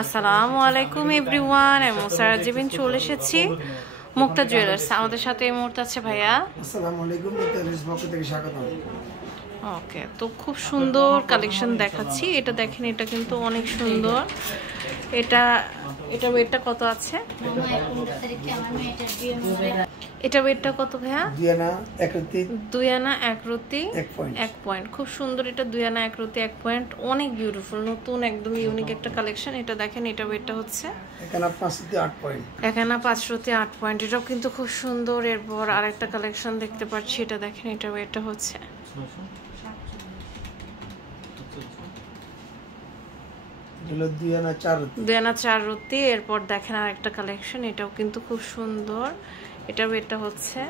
আসসালামু আলাইকুম এভরিওয়ান, আমি মুসারা জিবিন চলে এসেছি মুক্তা জুয়েলার্স। আমাদের সাথে এই মুহূর্তে আছে ভাইয়া। আসসালামু আলাইকুম, মুক্তা জুয়েলার্স পক্ষ থেকে স্বাগতম। ওকে, তো খুব সুন্দর কালেকশন দেখাচ্ছি। এটা দেখেন, এটা কিন্তু অনেক সুন্দর। এটা ওয়েটটা কত আছে? এটা ওয়েটটা কত ভাইয়া? 2 আনা 1 রতি 1 পয়েন্ট। খুব সুন্দর। এটা 2 আনা 1 রতি 1 পয়েন্ট, অনেক বিউটিফুল, নতুন একদম ইউনিক একটা কালেকশন। এটা দেখেন, এটা ওয়েটটা হচ্ছে 1 আনা 5 রতি 8 পয়েন্ট। 1 আনা 5 রতি 8 পয়েন্ট। এটাও কিন্তু খুব সুন্দর। এরপর আরেকটা কালেকশন দেখতে পাচ্ছি। এটা দেখেন, এটা ওয়েটটা হচ্ছে 2 আনা 4 রতি 2 আনা 4 রতি। এরপর দেখেন আরেকটা কালেকশন, এটাও কিন্তু খুব সুন্দর। এটা ওয়েটটা হচ্ছে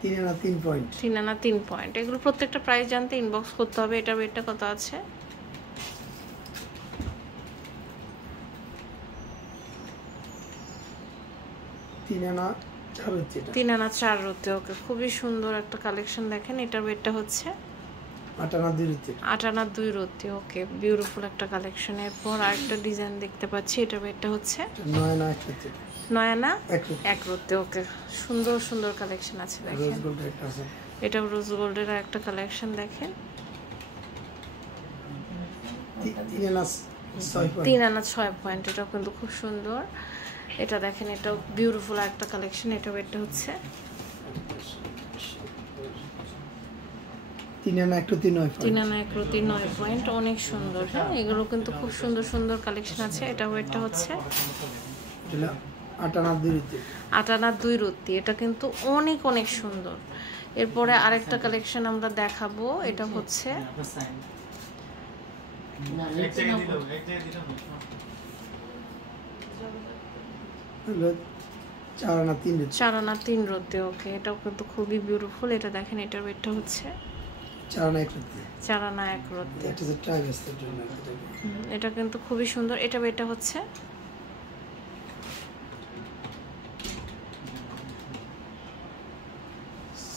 3 আনা 3 পয়েন্ট। 3 আনা 3 পয়েন্ট। এগুলো প্রত্যেকটা প্রাইস জানতে ইনবক্স করতে হবে। এটা ওয়েটটা কত আছে? 3 আনা 4 রতি। 3 আনা 4 রতি। ওকে, খুবই সুন্দর একটা কালেকশন। দেখেন, এটার ওয়েটটা হচ্ছে 8 আনা 2 রতি। 8 আনা 2 রতি। ওকে, বিউটিফুল একটা কালেকশন। এরপর আরেকটা ডিজাইন দেখতে পাচ্ছি। এটার ওয়েটটা হচ্ছে 9 আনা 1 রতি। 9 আনা 1 রতি। ওকে, সুন্দর সুন্দর কালেকশন আছে। দেখেন, রোজ গোল্ড একটা আছে। এটা রোজ গোল্ডের একটা কালেকশন। দেখেন, 3 আনা 6 পয়েন্ট। 3 আনা 6 পয়েন্ট। এটাও কিন্তু খুব সুন্দর। এটা দেখেন, এটাও বিউটিফুল একটা কালেকশন। এটা ওয়েটটা হচ্ছে 3 আনা 1 রতি 9 পয়েন্ট। 3 আনা 1 রতি 9 পয়েন্ট। অনেক সুন্দর। হ্যাঁ, এগুলো কিন্তু খুব সুন্দর সুন্দর কালেকশন আছে। এটা ওয়েটটা হচ্ছে 8 আনা 2 রতি। 8 আনা 2 রতি। এটা কিন্তু অনেক অনেক সুন্দর। এরপরে আরেকটা কালেকশন আমরা দেখাবো। এটা হচ্ছে 4 আনা 3 রতি। 4 আনা 3 রতি। ওকে, এটাও কিন্তু খুবই বিউটিফুল। এটা দেখেন, এটার ওয়েটটা হচ্ছে 4 আনা 1 রতি। 4 আনা 1 রতি। এটা হচ্ছে ট্রাইবেস্টের জন্য। এটা কিন্তু খুবই সুন্দর। এটা ওয়েটটা হচ্ছে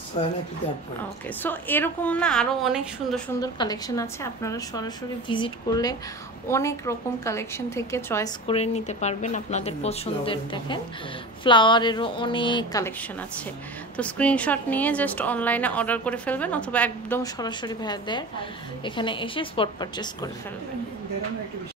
6 আনা 1 রতি 8 পয়েন্ট। ওকে, সো এরকম না আরো অনেক সুন্দর সুন্দর কালেকশন আছে। আপনারা সরাসরি ভিজিট করলে অনেক রকম কালেকশন থেকে চয়েস করে নিতে পারবেন আপনাদের পছন্দের। দেখেন, ফ্লাওয়ারেরও অনেক কালেকশন আছে। তো স্ক্রিনশট নিয়ে জাস্ট অনলাইনে অর্ডার করে ফেলবেন, অথবা একদম সরাসরি ভাইয়াদের এখানে এসে স্পট পারচেস করে ফেলবেন।